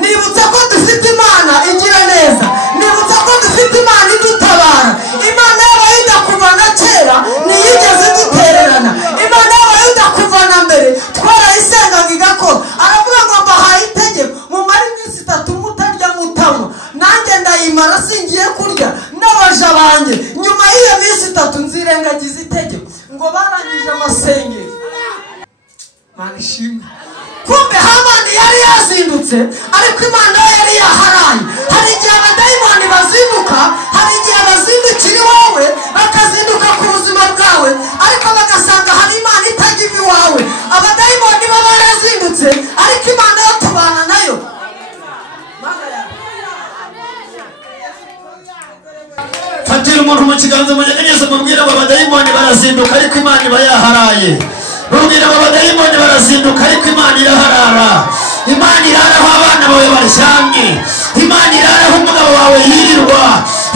nibutsa ko dufite Imana igira neza, nibutsa ko dufite Imana idutabara. Imana y'Abayuda kuva na kera ntiyigeze dutererana. Imana y'Abayuda kuva na mbere twarayisengaga igakora. Aravuga ngo mbahaye itegeko mumare iminsi 3 mutarya mutanywa, nanjye ndayimara singiye kurya n'abaja banjye. Nyuma y'iyo minsi 3 nzirengagiza itegeko. Ngo barangije amasengero. Mana ishimwe. Kumbe Hamani yari yazindutse, ariko Imana yari yaharaye. Hari igihe abadayimoni bazinduka, hari igihe bazindukira wowe bakazinduka ku buzima bwawe, ariko bagasanga hari Imana itagiva iwawe. Abadayimoni baba barazindutse, ariko Imana yo tubana nayo. Fatira umuntu mu kiganza munyeganyeze mubwira ngo abadayimoni barazinduka ariko Imana iba yaharaye. Mubwira ngo abadayimoni barazinduka ariko Imana iraharara. Imana iraraho abana bawe baryamye, Imana iraraho umugabo wawe yirirwa,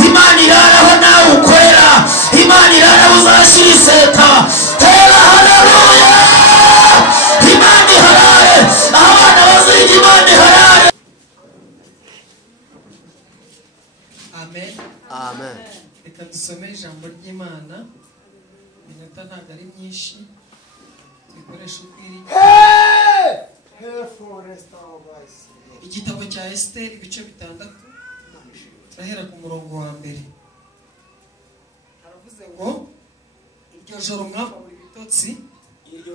Imana iraraho nawe ukorera, Imana iraraho uzashyira iseta. Hera haleluya! Imana iharare aho abana baziga, Imana iharare. Amen. Amen. Reka dusome ijambo ry'Imana. Iminota ntabwo ari myinshi, dukoresha ubwirinzi. Igitabo cya Esiteri ibice 6, turahera ku murongo wa mbere. Haravuze ngo iryo joro umwami buri bitotsi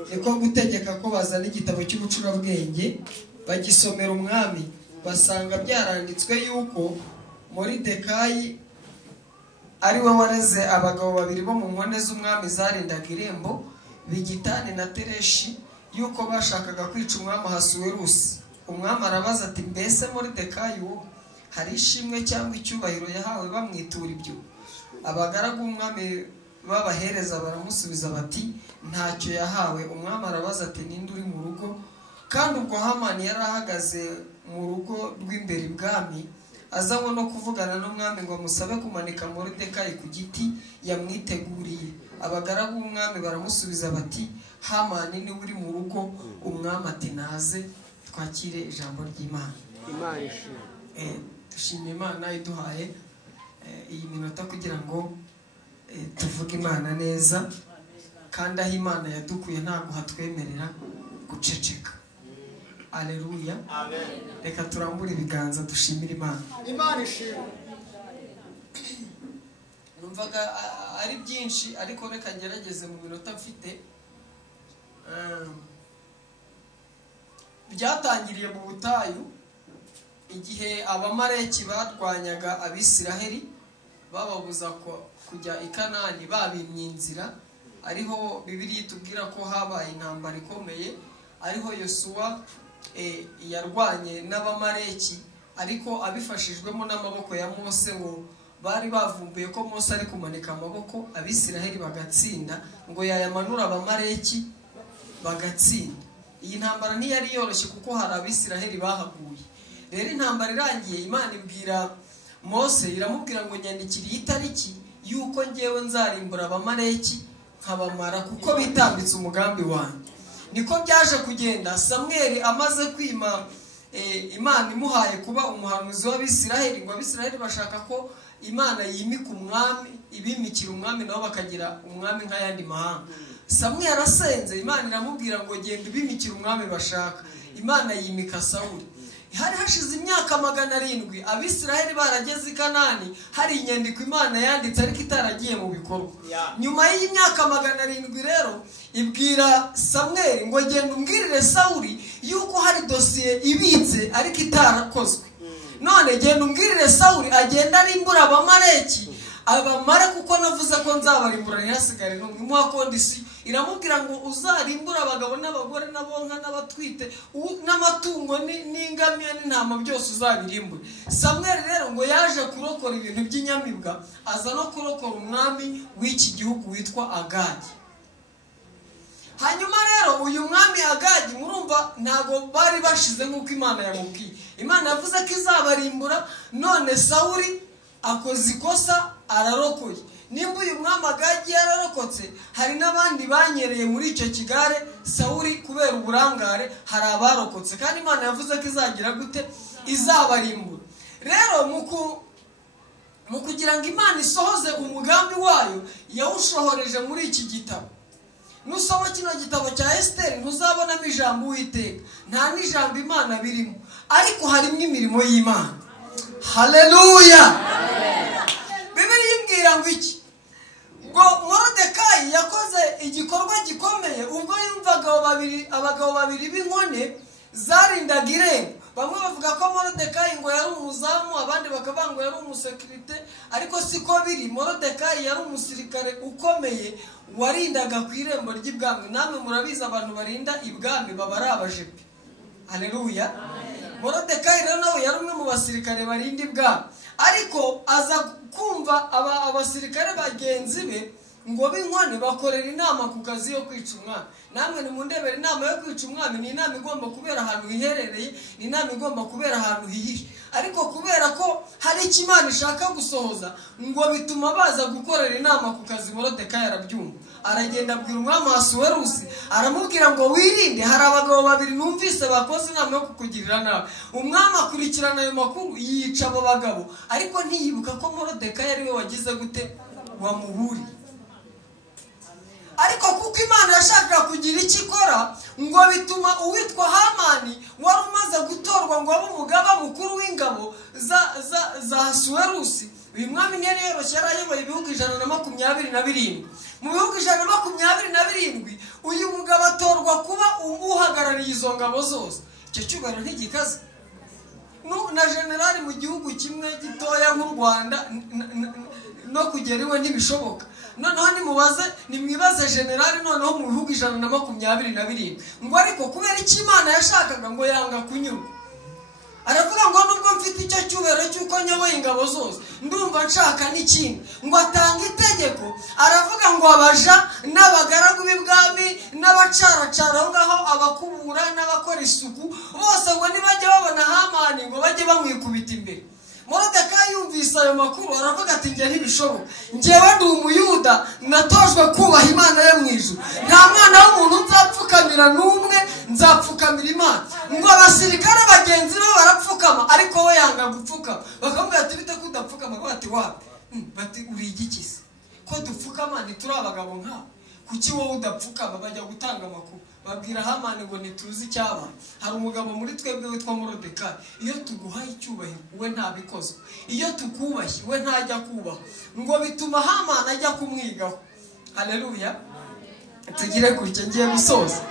niko gutegeka ko bazana igitabo cy'ubucurabwenge bagisomera umwami, basanga byaranditswe yuko Moridekayi ari we wareze abagabo 2 bo mu nkone z'umwami zarindaga irembo, Bigitani na Tereshi, yuko bashakaga kwica umwami Ahasuwerusi. Umwami arabaza ati mbese Moridekayi wo hari ishimwe cyangwa icyubahiro yahawe bamwitura ibyo? Abagaragu b'umwami babahereza baramusubiza bati ntacyo yahawe. Umwami arabaza ati ninde uri mu rugo? Kandi ubwo Hamani yari ahagaze mu rugo rw'imbere ibwami, azanywe no kuvugana n'umwami ngo amusabe kumanika Moridekayi ku giti yamwiteguriye. Abagaragu b'umwami baramusubiza bati Hamani ni uri mu rugo. Umwami ati naze twakire ijambo ry'Imana. Imana ishimwe. Dushimye Imana iduhaye iyi minota kugira ngo tuvuge Imana neza, kandi aho Imana yadukuye ntabwo hatwemerera guceceka. Aleluya. Amen. Reka turambure ibiganza dushimire Imana. Imana ishimwe. Numvaga ari byinshi, ariko reka ngerageze mu minota mfite. Byatangiriye mu butayu igihe abamareki barwanyaga Abisiraheli, bababuza kujya i Kanani, babimye inzira. Ariho Bibiliya itubwira ko habaye intambara ikomeye, ariho Yosuwa yarwanye n'abamareki, ariko abifashijwemo n'amaboko ya Mose. Ngo bari bavumbuye ko Mose ari kumanika amaboko Abisiraheli bagatsinda, ngo yayamanura abamareki bagatsinda. Iyi ntambara ntiyari yoroshye kuko hari Abisiraheli bahaguye. Rero intambara irangiye, Imana ibwira Mose, iramubwira ngo nyandikire itariki yuko ngewe nzarimbura abamareki nkabamara kuko bitambitse umugambi wanjye. Niko byaje kugenda. Samweli amaze kwima Imana imuhaye kuba umuhanuzi w'Abisiraheli, ngo Abisiraheli bashaka ko Imana yimika umwami, ibimikira umwami nabo bakagira umwami nk'ayandi mahanga. Samweli arasenze, Imana iramubwira ngo genda ubimikira umwami bashaka. Imana yimika Sawuli. Hari hashize imyaka 700 Abisiraheli barageze i Kanani, hari inyandiko Imana yanditse ariko itaragiye mu bikorwa. Nyuma y'imyaka 700 rero ibwira Samweli ngo genda umbwirire Sawuli yuko hari dosiye ibitse ariko itarakozwe. None genda umbwirire Sawuli agenda arimbura abamareki, abamara kuko navuze ko nzabarimbura ntihasigare n'umwe. Muha kondisiyo, iramubwira ngo uzarimbura abagabo n'abagore n'abonka n'abatwite n'amatungo n'ingamiya n'intama byose uzabirimbure. Samweli rero ngo yaje kurokora ibintu by'inyamibwa, aza no kurokora umwami w'iki gihugu witwa Agagi. Hanyuma rero uyu mwami Agagi, murumva ntago bari bashize nk'uko Imana yamubwiye. Imana yavuze ko izabarimbura, none Sawuli akoze ikosa ararokoye. Nimba uyu mwami Agagi yararokotse, hari n'abandi banyereye muri icyo kigare Sawuli kubera kubera uburangare hari abarokotse, kandi Imana yavuze ko izagira gute, izabarimbura. Rero mu kugira ngo Imana isohoze umugambi wayo yawushohoreje muri iki gitabo. Nusoma kino gitabo cya Esiteri ntuzabonamo ijambo Uwiteka, nta n'ijambo Imana birimo, ariko harimo imirimo y'Imana. Haleluya! Bibiliya imbwira ngo iki? Ngo Moridekayi yakoze igikorwa gikomeye ubwo yumvaga abagabo babiri b'inkone zarindaga irembo. Bamwe bavuga ko Moridekayi ngo yari umuzamu, abandi bakavuga ngo yari umusekirite, ariko siko biri. Moridekayi yari umusirikare ukomeye warindaga ku irembo ry'ibwami. Namwe murabizi abantu barinda ibwami baba ari abajepe. Haleluya! Moridekayi rero nawe yari umwe mu basirikare barinda ibwami, ariko aza kumva abasirikare bagenzi be ngo b'inkone bakorera inama ku kazi yo kwica umwami. Namwe nimundebera, inama yo kwica umwami ni inama igomba kubera ahantu hiherereye, ni inama igomba kubera ahantu hihishe, ariko kubera ko hari icyo Imana ishaka gusohoza ngo bituma baza gukorera inama ku kazi. Moridekayi arabyumva, aragenda abwira umwami Ahasuwerusi, aramubwira ngo wirinde, hari abagabo babiri numvise bakoze inama yo kukugirira nabi. Umwami akurikirana ayo makuru, yica abo bagabo, ariko ntiyibuka ko Moridekayi ari we wagize gute, wamuburiye. Ariko kuko Imana yashakaga kugira icyo ikora, ngo bituma uwitwa Hamani wari umaze gutorwa ngo abe umugaba mukuru w'ingabo za Ahasuwerusi. Uyu mwami ntiyari yoroshye, yari ayoboye ibihugu 127. Mu bihugu 127 uyu mugabo atorwa kuba uhagarariye izo ngabo zose. Icyo cyubahiro ntigikaze. Na generali mu gihugu kimwe gitoya nk'u Rwanda no kugera iwe ntibishoboka. Noneho nimwibaze generali noneho mu bihugu 127. Ngo ariko kubera icyo Imana yashakaga ngo yanga kunyurwa, aravuga ngo nubwo mfite icyo cyubahiro cy'uko nyoboye ingabo zose, ndumva nshaka n'ikindi. Ngo atanga itegeko, aravuga ngo abaja n'abagaragu b'ibwami n'abacaracara aho ngaho, abakubura n'abakora isuku bose ngo nibajye babona Hamani ngo bajye bamwikubita imbere. Moridekayi yumvise ayo makuru, aravuga ati njye ntibishoboka, njyewe ndi Umuyuda natojwe kubaha Imana yo mu ijuru, nta mwana w'umuntu nzapfukamira n'umwe, nzapfukamira Imana. Ngo abasirikare bagenzi be barapfukama, ariko we yanga gupfukama. Bakamubwira ati bite kudapfukama? Bati wapi? Bati uri igiki se ko dupfukama, ntituri abagabo nk'abo, kuki wowe udapfukama? Bajya gutanga amakuru, babwira Hamani ngo ntituzi icyabaye, hari umugabo muri twebwe witwa Moridekayi, iyo tuguhaye icyubahiro we ntabikoze, iyo tukubashye we ntajya kubaha. Ngo bituma Hamani ajya kumwigaho. Haleluya! Tugire gutya, ngiye gusoza.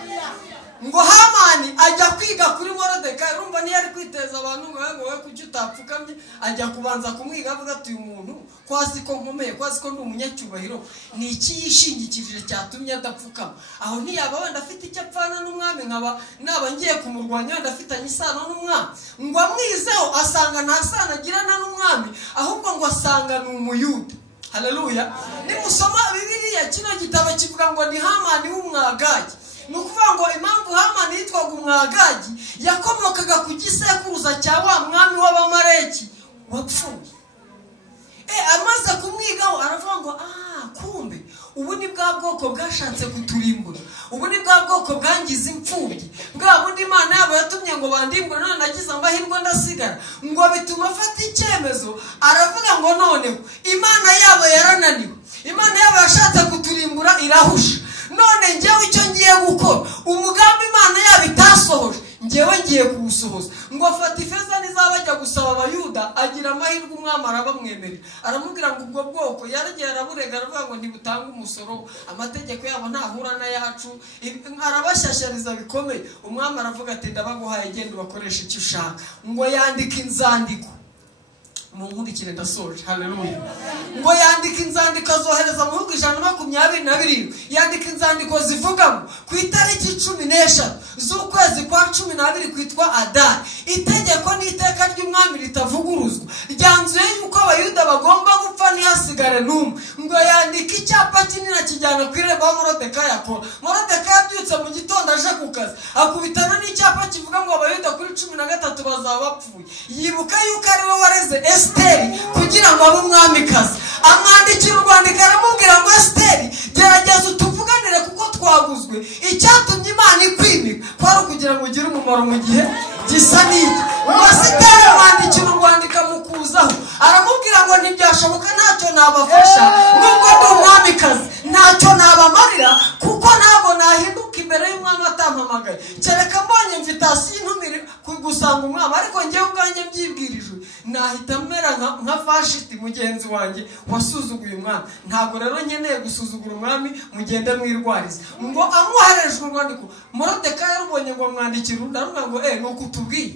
Ngo Hamani ajya kwiga kuri Moridekayi. Urumva ntiyari kwiteza abantu ngo we kuki utapfukamye, ajya kubanza kumwiga, avuga ati uyu muntu kwazi ko nkomeye, kwazi ko ndi umunyacyubahiro, ni iki yishingikirije cyatumye adapfukama? Aho ntiyaba wenda afite icyo apfana n'umwami, naba ngiye kumurwanya wenda afitanye isano n'umwami. Ngo amwizeho asanga nta sano agirana n'umwami, ahubwo ngo asanga ni Umuyuda. Haleluya! Nimusoma Bibiliya, kino gitabo kivuga ngo ni Hamani w'Umwagagi. Ni ukuvuga ngo impamvu Hamani yitwaga Umwagagi, yakomokaga ku gisekuruza cya wa mwami w'Abamaleki wapfuye. Amaze kumwigaho aravuga ngo kumbe ubu ni bwa bwoko bwashatse kuturimbura, ubu ni bwa bwoko bwangiza imfubyi, bwa bundi Imana yabo yatumye ngo bandimbure, none nagize amahirwe ndasigara. Ngo bituma afata icyemezo, aravuga ngo noneho Imana yabo yarananiwe, Imana yabo yashatse kuturimbura irahusha, none njyewe icyo ngiye gukora, umugambi Imana yabo itasohoje, njyewe ngiye kuwusohoza. Ngo afata ifeza n'izabajya gusaba Abayuda, agira amahirwe umwami arabamwemerera, aramubwira ngo ubwo bwoko yaragiye araburega, aravuga ngo ntibutanga umusoro, amategeko yabo ntahura n'ayacu, arabashyashyariza bikomeye. Umwami aravuga ati ndabaguhaye, genda ubakoresha icyo ushaka. Ngo yandika inzandiko, munkurikire ndasoje. Haleluya! Ngo yandika inzandiko azohereza mu bihugu 127. Yandika inzandiko zivuga ngo ku itariki 14 z'ukwezi kwa 12 kwitwa Adari, itegeko n'iteka ry'umwami ritavuguruzwa ryanzuye yuko Abayuda bagomba gupfa ntihasigare n'umwe. Ngo yandika icyapa kinini akijyana ku irembo aho Moridekayi akora. Moridekayi abyutse mu gitondo aje ku kazi, akubitana n'icyapa kivuga ngo Abayuda kuri 13 bazaba bapfuye. Yibuka yuko ari we wareze Esiteri kugira ngo abe umwamikazi, amwandikira urwandiko aramubwira ngo Esiteri gerageza utuvuganire kuko twaguzwe, icyatumye Imana ikwimika kugira ngo ugire umumaro mu gihe gisa n'iki. Uwasitari wandikira urwandika mukuzaho aramubwira ngo ntibyashoboka, ntacyo nabafasha, nubwo ndi umwamikazi ntacyo nabamarira, kuko ntabwo nahinduka imbere y'umwami atampamagaye, kereka mbonye invitasiyo intumire gusanga umwami. Ariko njyewe ubwanjye mbyibwirijwe nahita mera nka Vashiti mugenzi wanjye wasuzuguye umwami. Ntabwo rero nkeneye gusuzugura umwami, mugende mwirwarize. Ngo amwohereje urwandiko, Moridekayi yarubonye ngo amwandikire undi, aravuga ngo nuko utubwiye,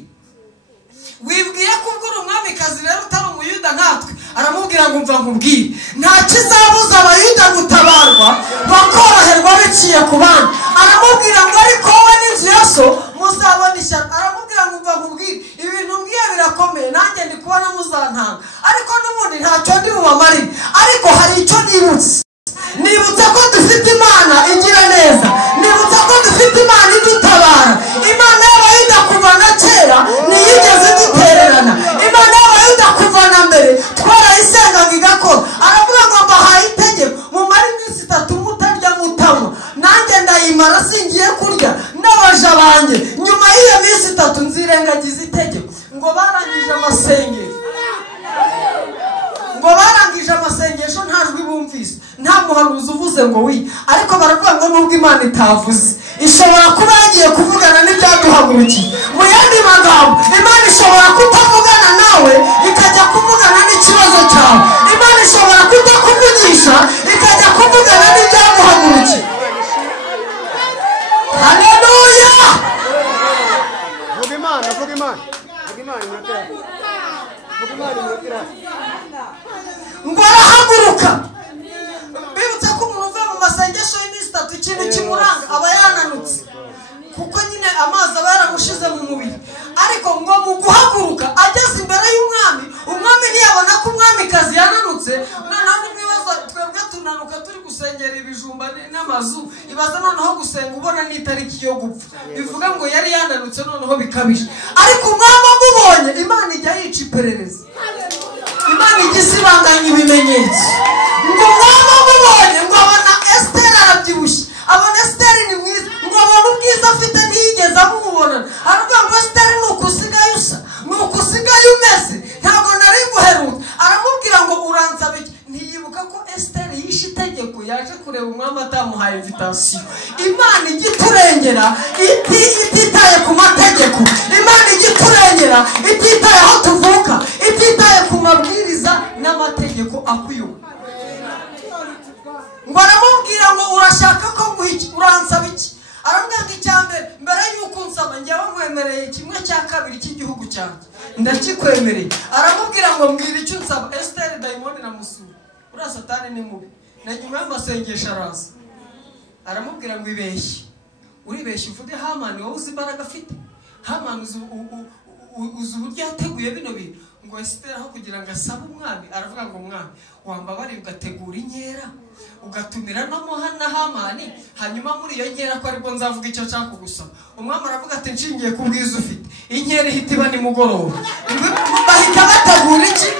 wibwiye ko ubwo uri umwamikazi rero utari umuyuda nkatwe. Aramubwira ngo umva nkubwire, nta kizabuza abayuda gutabarwa bakoroherwa biciye ku bandi. Aramubwira ngo ariko wowe n'inzu ya so muzabona ishyano. Aramubwira ngo umva nkubwire, ibintu mbwiye birakomeye, nanjye ndi kubona muzantanga, ariko n'ubundi ntacyo ndi bubamarire. Ariko hari icyo nibutse ko dufite Imana igira neza, nibutse ko dufite Imana idutabara. Imana y'abayuda kuva na kera ntiyigeze idutererana. Imana y'abayuda kuva na mbere twarayisengaga igakora. Aravuga ngo mbahaye itegeko, mumare iminsi 3 mutarya mutanywa, nanjye ndayimara singiye kurya n'abaja banjye. Nyuma y'iyo minsi 3 nzirengagiza itegeko. Ngo barangije amasengesho, ngo barangije amasengesho nta jwi bumvise, nta muhanuzi uvuze ngo wi. Ariko baravuga ngo nubwo Imana itavuze, ishobora kuba yagiye kuvugana n'ibyaduhagurukiye. Mu yandi magambo, Imana ishobora kutavugana nawe ikajya kuvugana n'ikibazo cyawe. Imana ishobora kutakuvugisha ikajya kuvugana n'ibyaduhagurukiye. Haleluya! Vuga Imana, vuga Imana, vuga Imana inyotera, vuga Imana inyotera. Ngo arahaguruka. Bibutse ko umuntu uvuye mu masengesho y'iminsi 3 ikintu kimuranga aba yananutse, kuko nyine amazi aba yaramushize mu mubiri. Ariko ngo mu guhaguruka ageze imbere y'umwami, umwami ntiyabona ko umwamikazi yananutse. Noneho nimwibaza twebwe tunanuka turi gusengera ibijumba n'amazu, ibaza noneho gusenga ubona n'itariki yo gupfa. Bivuga ngo yari yananutse noneho bikabije. Ariko umwami amubonye, Imana ijya yica iperereza, Imana igisibanganya ibimenyetso. Ngo umwami amubonye, ngo abona Esiteri arabyibushye, abona Esiteri ni mwiza, ngo abona ubwiza afite ntiyigeze amubona. Aravuga ngo Esiteri nuko usigaye usa, nuko usigaye umeze, ntabwo nari guheruka. Aramubwira ngo uransaba iki? Ntiyibuka ko Esiteri yishe itegeko, yaje kureba umwami atamuhaye invitasiyo. Imana igiturengera ititaye ku mategeko, Imana igiturengera ititaye aho tuvuka, ititaye ku mabwiriza n'amategeko akuyuba. Ngo aramubwira ngo urashaka ko nguha iki? Uransaba iki? Aramubwira ngo icyambere, mbere y'uko unsaba njyewe nkwemereye 1/2 cy'igihugu cyanjye, ndakikwemereye. Aramubwira ngo mbwira icyo unsaba. Esiteri dayimoni namusura, uriya Satani ni mubi. Na nyuma y'amasengesho araza, aramubwira ngo ibeshye, uribeshye uvuge Hamani wowe uzi imbaraga afite. Hamani uzi uburyo yateguye bino bintu. Ngo Esiteri aho kugira ngo asabe umwami, aravuga ngo mwami wambabari ugategura inkera ugatumira no muhana Hamani, hanyuma muri iyo nkera ko aribwo nzavuga icyo nshaka kugusaba. Umwami aravuga ati nshingiye ku bwiza ufite, inkera ihita iba nimugoroba. Bahita bategura iki?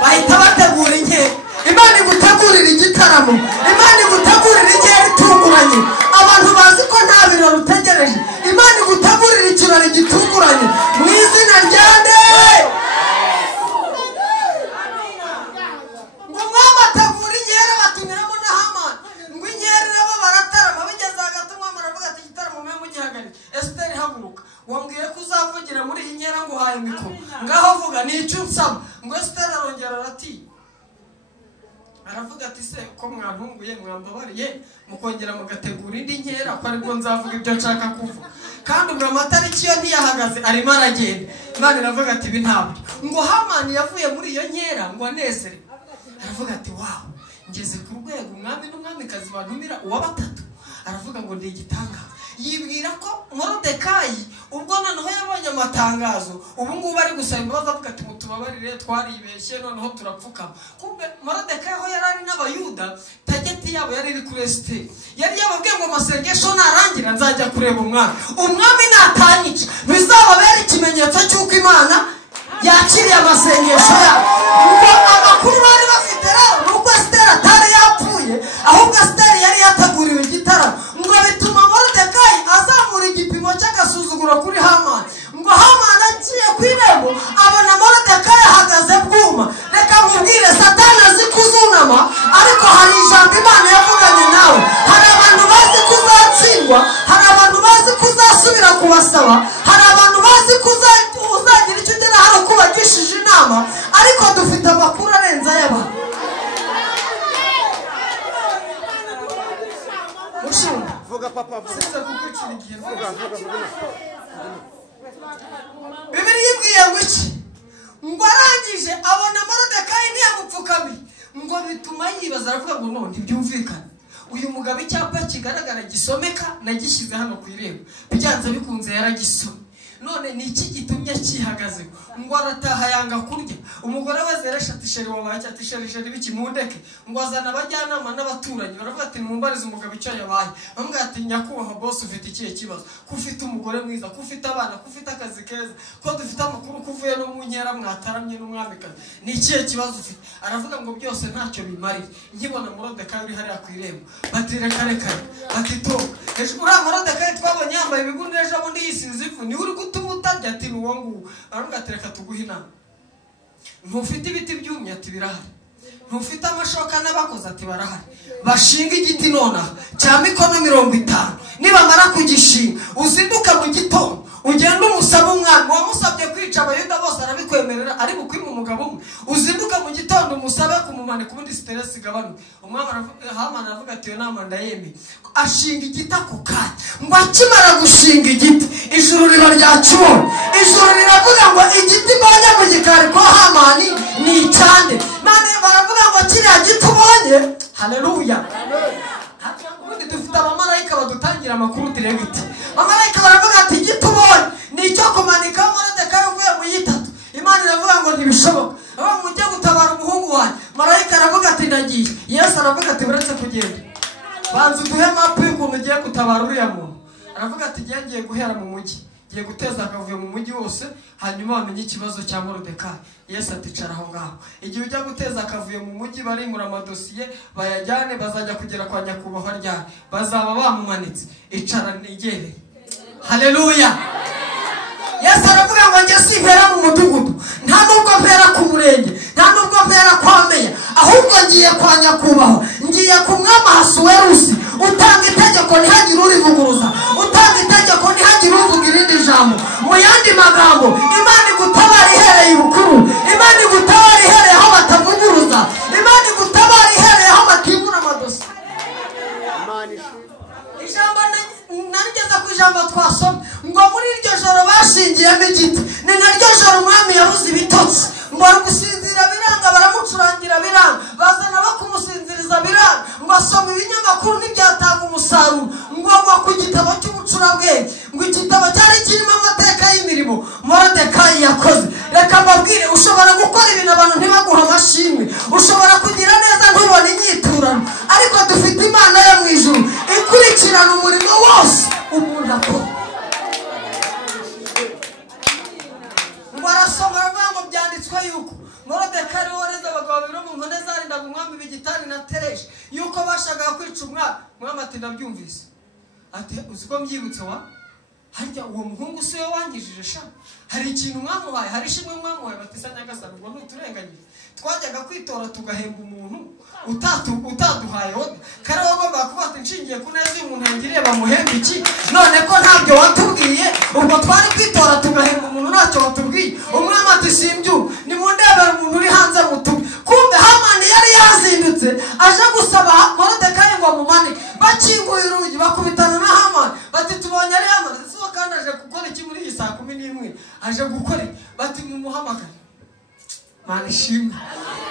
Bahita bategura inkera. Imana igutegurira igitaramo, Imana igutegurira inkera itunguranye. Abantu bazi ko nta birori utegereje, Imana igutegurira ikirori gitunguranye mu izina rya nde. Ngo umwami ategura inkera batumiramo na Hamani. Ngo inkera nabo baratarama, bigeze hagati umwami aravuga ati igitaramo mwe mugihagarike. Esiteri haguruka, wambwiye ko uzavugira muri iyi nkera ngo uhaye mikoro, ngaho vuga ni icyo unsaba. Ngo Esiteri arongera arati, aravuga ati se ko mwantunguye mwambabariye mukongera mugategura indi nkera ko aribwo nzavuga ibyo nshaka kuvuga. Kandi ubwo amatariki yo ntiyahagaze, arimo aragenda. Imana iravuga ati ibi ntabwo. Ngo Hamani yavuye muri iyo nkera ngo anezerewe, aravuga ati wawu, ngeze ku rwego umwami n'umwamikazi bantumira uwa 3. Aravuga ngo ndi igitangaza. Yibwira ko Moridekayi ubwo noneho yabonye amatangazo, ubu ngubu ari gusaba imbabazi, avuga ati mutubabarire twaribeshye noneho turapfukama. Kumbe Moridekayi aho yari ari n'abayuda, tageti yabo yari iri kuri Esiteri. Yari yababwiye ngo amasengesho narangira nzajya kureba umwami, umwami natanyica bizababera ikimenyetso cy'uko Imana yakiriye amasengesho yabo. Ngo amakuru bari bafite rero nuko Esiteri atari yapfuye, ahubwo Esiteri yari yateguriwe igitaramo. Ngo bituma Moridekayi azamura igipimo cy'aga amusura kuri Hamani. Ngo Hamani agiye ku irembo abona Moridekayi ahagaze bwuma. Reka nkubwire, Satani azi kuzunama, ariko hari ijambo Imana yavuganye nawe. Hari abantu bazi kuzatsindwa, hari abantu bazi kuzasubira kubasaba, hari abantu bazi uzagira icyo ugera hano kubagishije inama, ariko dufite amakuru arenze ay'abantu. Mushumba, vuga papa, vuga. Sinza kukwicira igihe. Vuga. Bibiliya ibwiye ngo iki? Ngo arangije abona Moridekayi ntiyamupfukamiye, ngo bituma yibaza, aravuga ngo none ntibyumvikana. Uyu mugabo icyapa kigaragara gisomeka nagishyize hano ku irembo, byanze bikunze yaragisomye. None ni iki gitumye cyihagazeho? Ngo arataha yanga kurya. Umugore we zereshati sheri wabaye ati sheri bikimundeke. Ngo azana abajyanama n'abaturanyi, baravuga ati mumbarize umugabo icyo yabaye. Bamwe ati nyakubahwa boss ufite ikihe kibazo? Kufite umugore mwiza, kufite abana, kufite akazi keza, ko dufite amakuru kuvuye no mu nkera mwataramye n'umwamikazi. Ni ikihe kibazo ufite? Aravuga ngo byose ntacyo bimarira. Nkibona Moridekayi uri hariya ku irembo, bati reka bati to ejo uriya Moridekayi twabonye yambaye ibigunira ejo bundi yisize ivu, ni uri gutuma utarya? Ati ni uwo nguwo. Aravuga ati reka tuguhe inama. Ntufite ibiti byumye? Ati birahari. Ntufite amashoka n'abakozi? Ati barahari. Bashinga igiti nonaha cya mikono 50, nibamara kugishinga uzinduka mu gitondo ugenda umusaba umwami wamusabye kwica abayuda bose arabikwemerera, ari bukwima umugabo umwe. Uzinduka mu gitondo umusabe kumumanika ubundi stress igabanuka. Umwami Hamani aravuga ati yo nama ndayemeye. Ashinga igiti ako kanya. Ngo akimara gushinga igiti, ijuru riba ryakibona. Ijuru riravuga ngo igiti mbonye mu gikari kwa Hamani ni icyande. None baravuga ngo kiriya giti ubonye, haleluya, ubundi dufite abamarayika badutangira amakuru diregiti. Abamarayika baravuga ati igiti ubonye ni icyo kumanikaho Moridekayi uvuye mu yitatu. Imana iravuga ngo ntibishoboka. Aba mujye gutabara umuhungu wanjye. Marayika aravuga ati ndagiye. Yesu aravuga ati uretse kugenda, banza uduhe mapu y'ukuntu ugiye gutabara uriya muntu. Aravuga ati ngiye guhera mu mujyi, ngiye guteza akavuyo mu mujyi wose, hanyuma bamenye ikibazo cya Moridekayi. Yesu ati cara aho ngaho. Igihe ujya guteza akavuyo mu mujyi, barimura amadosiye bayajyane, bazajya kugera kwa nyakubahwa ryari, bazaba bamumanitse. Icara nigere. Haleluya. Yesu aravuga ngo njye simpera mu mudugudu, nta nubwo mpera ku murenge, nta nubwo mpera kwa meya, ahubwo ngiye kwa nyakubahwa, ngiye ku mwami Ahasuwerusi. Utanga itegeko ntihagire urivuguruza, utanga itegeko ntihagire uvuga irindi jambo. Mu yandi magambo, Imana igutabara ihereye ibukuru, Imana igutabara ihereye aho batavuguruza, Imana igutabara ihereye aho batimura amadosi. Ijambo narigeze ku ijambo twasomye ngo muri iryo joro bashingiyemo igiti, ni naryo joro umwami yabuze ibitotsi. Ngo ari gusinzira biranga, baramucurangira biranga, bazana bo kumusinziriza biranga. Ngo asoma ibinyamakuru ntibyatanga umusaruro. Ngo agwa ku gitabo cy'ubucurabwenge, ngo igitabo cyari kirimo amateka y'imirimo Moridekayi yakoze. Reka mbabwire, ushobora gukora ibintu abantu ntibaguha amashimwe, ushobora kugira neza ntubone inyiturano, ariko dufite Imana yo mu ijuru ikurikirana umurimo wose umuntu akora. Ngo arasoma aravuga ngo byanditswe yuko Moridekayi wareze abagabo babiri mu nkone zarindaga umwami Bigitani na Tereshi, yuko bashakaga kwica umwami. Umwami ati ndabyumvise. Ati uziko mbyibutse wa harya uwo muhungu si we wangijije sha, hari ikintu mwamuhaye, hari ishimwe mwamuhaye? Batisa nyagasani ngo ntuturenganyije. Twajyaga kwitora tugahemba umuntu utaduhaye wowe, kare wagomba kuba ati nshingiye ku neza uyu muntu yangiriye bamuhemba iki? None ko ntabyo watubwiye, ubwo twari kwitora tugahemba umuntu ntacyo watubwiye. Umwami ati simbyumva, nimundebere umuntu uri hanze mutume. Kumbe Hamani yari yazindutse aje gusaba Moridekayi ngo amumanike. Bakinguye urugi bakubitana na Hamani, bati tubonye ari Hamani. Sibo kandi aje gukora iki muri iyi saa 11? Aje gukora, bati mumuhamagare. Mana ishimwe.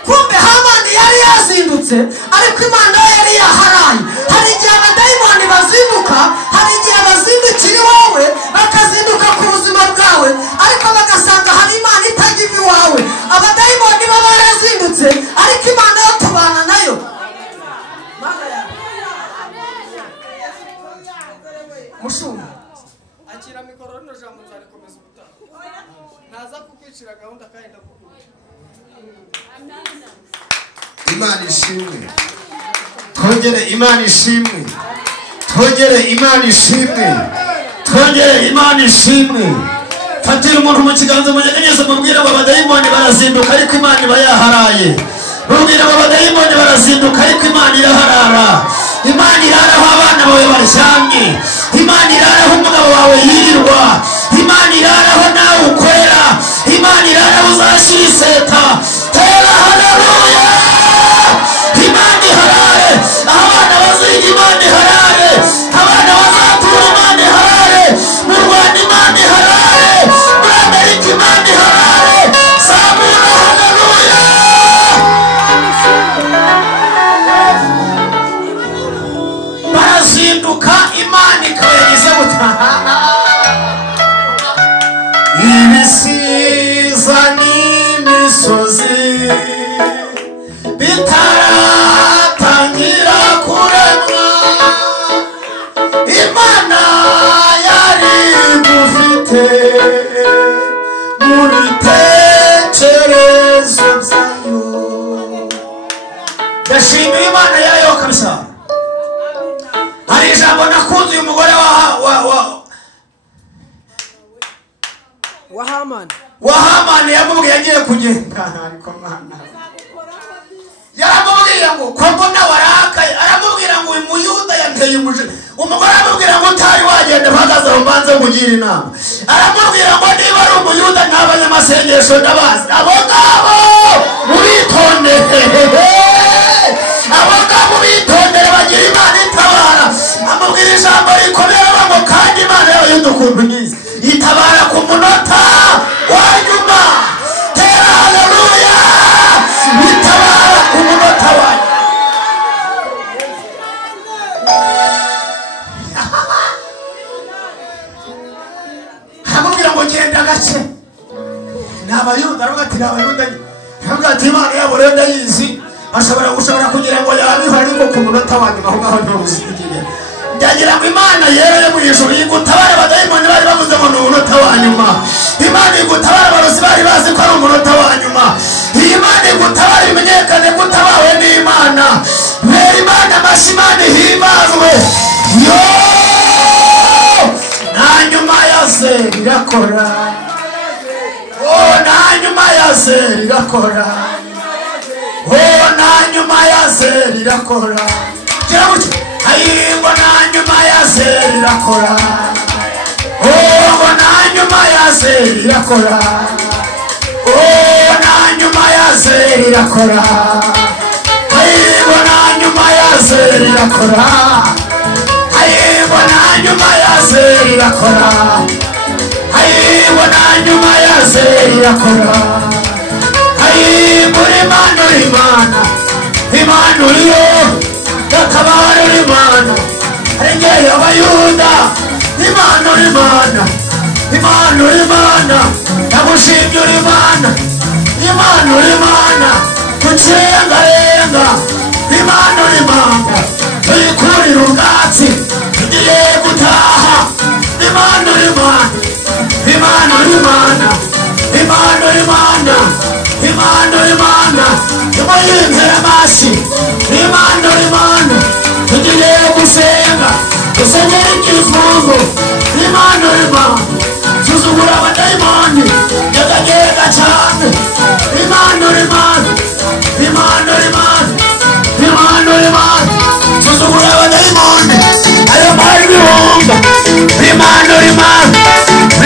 Kumbe Hamani yari yazindutse, ariko Imana yari yaharaye. Hari igihe abadayimoni bazinduka, hari igihe bazindukira wowe, bakazinduka ku buzima bwawe, ariko bagasanga hari Imana itagiva iwawe. Abadayimoni baba barazindutse, ariko Imana yo tubana nayo. Mushumba, akira mikoro rino jambo nzarikomeza ubutaha. Naza kukwicira gahunda kandi ndakukunda. Imana ishimwe. Twongere Imana ishimwe. Twongere Imana ishimwe. twongere imana ishimwe. Fatira umuntu mu kiganza munyeganyeze mubwire ngo abadayimoni barazinduka ariko imana iba yaharaye. Mubwire ngo abadayimoni barazinduka ariko imana iraharara. Imana irara aho abana bawe baryamye. Imana irara aho umugabo wawe yirirwa. Imana irara aho nawe ukorera. Imana irara aho uzashyira iseta. Tera haleluya. Imana iharare aho abana baziga. Imana iharare abana bazatura. Imana iharare mu Rwanda. Imana iharare muri Amerika. Imana iharare. Zamura haleluya. Barazinduka Imana ikabagize gutaha. Ibisiza n'imisozi bitaratangira kuremwa, Imana yari gufite mu bitekerezo byayo. Ndashimira Imana yayo kabisa. Hari ijambo nakunze uyu mugore wa Hamani yamubwiye agiye kugenda. Yaramubwira ngo ko mbona warakaye. Aramubwira ngo uyu muyuda yanteye umujinya. Umugore aramubwira ngo utari wagenda uhagaze aho mbanze mugire inama. Aramubwira ngo niba ari umuyuda n'abanyamasengesho ndabazi. Abo ngabo mubitondere. Abo ngabo bitondere bagira Imana itabara. Amubwira ijambo rikomeye ngo kandi Imana y'abayuda ukuntu nyizi itabara ku munota wa nyuma. Tera haleluya. Itabara ku munota wa nyuma. Amubwira ngo genda gake. Ni abayuda. Aravuga ati ni abayuda. Aravuga ati Imana yabo rero ndayizi. Ashobora kugira ngo yabiho ariko ku munota wa nyuma aho ngaho ntawuzigiye. Ndagira ngo Imana yereye mu ijuru igutabara. Abadayimoni bari bavuze ngo ni umunota wa nyuma. Imana igutabara. Abarozi bari bazi ko ari umunota wa nyuma. Iyi Imana igutabara imenyekane ko utabawe n'Imana. Bera Imana amashyi. Imana ihimbazwe. Yo na nyuma ya Zeri irakora. Oh na nyuma ya Zeri irakora. Oh na nyuma ya Zeri irakora. Ayingo na nyuma ya Zeri irakora. Oh na nyuma ya Zeri irakora. Oh na nyuma ya Zeri irakora. Ayingo na nyuma ya Zeri irakora. Ayingo na nyuma ya Zeri irakora. Ayingo na nyuma ya Zeri irakora. Ayingo Imana Imana Imana uriyo. Gatabara Imana arengeye abayuda. Imana Imana Imana Imana ndagushimye Imana. Imana Imana tukirengarenga. Imana Imana tuyikurira ubwatsi tugiye gutaha. Imana Imana Imana Imana Imana Imana Imana Imana imuyimvira amashyi. Imana Imana tugiye gusenga dusengera ikifungo. Imana Imana tuzugura abadayimoni nyeganyega cyane. Imana Imana Imana Imana Imana Imana tuzugura abadayimoni ayo mari bihomba. Imana Imana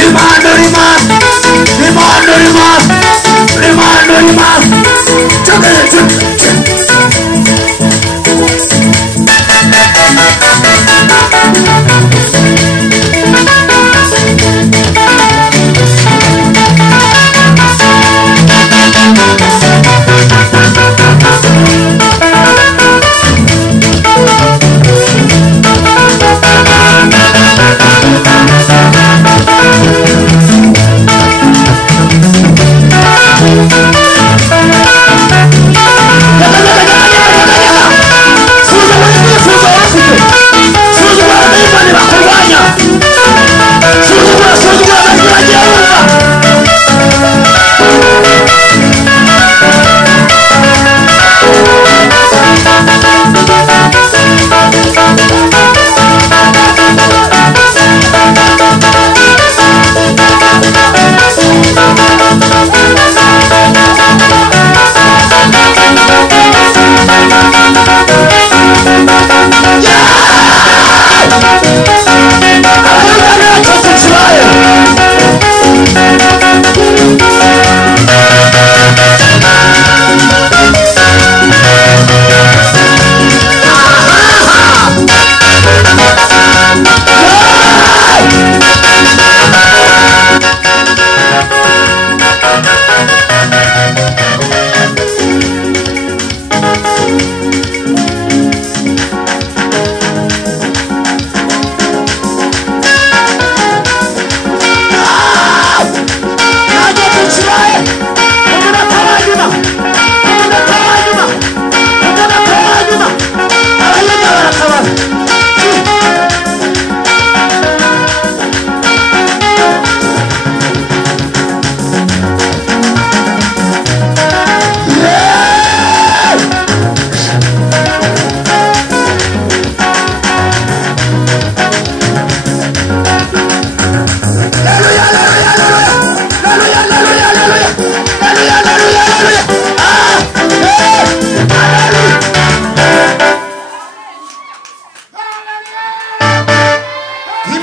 Imana Imana Imana Imana Imana Imana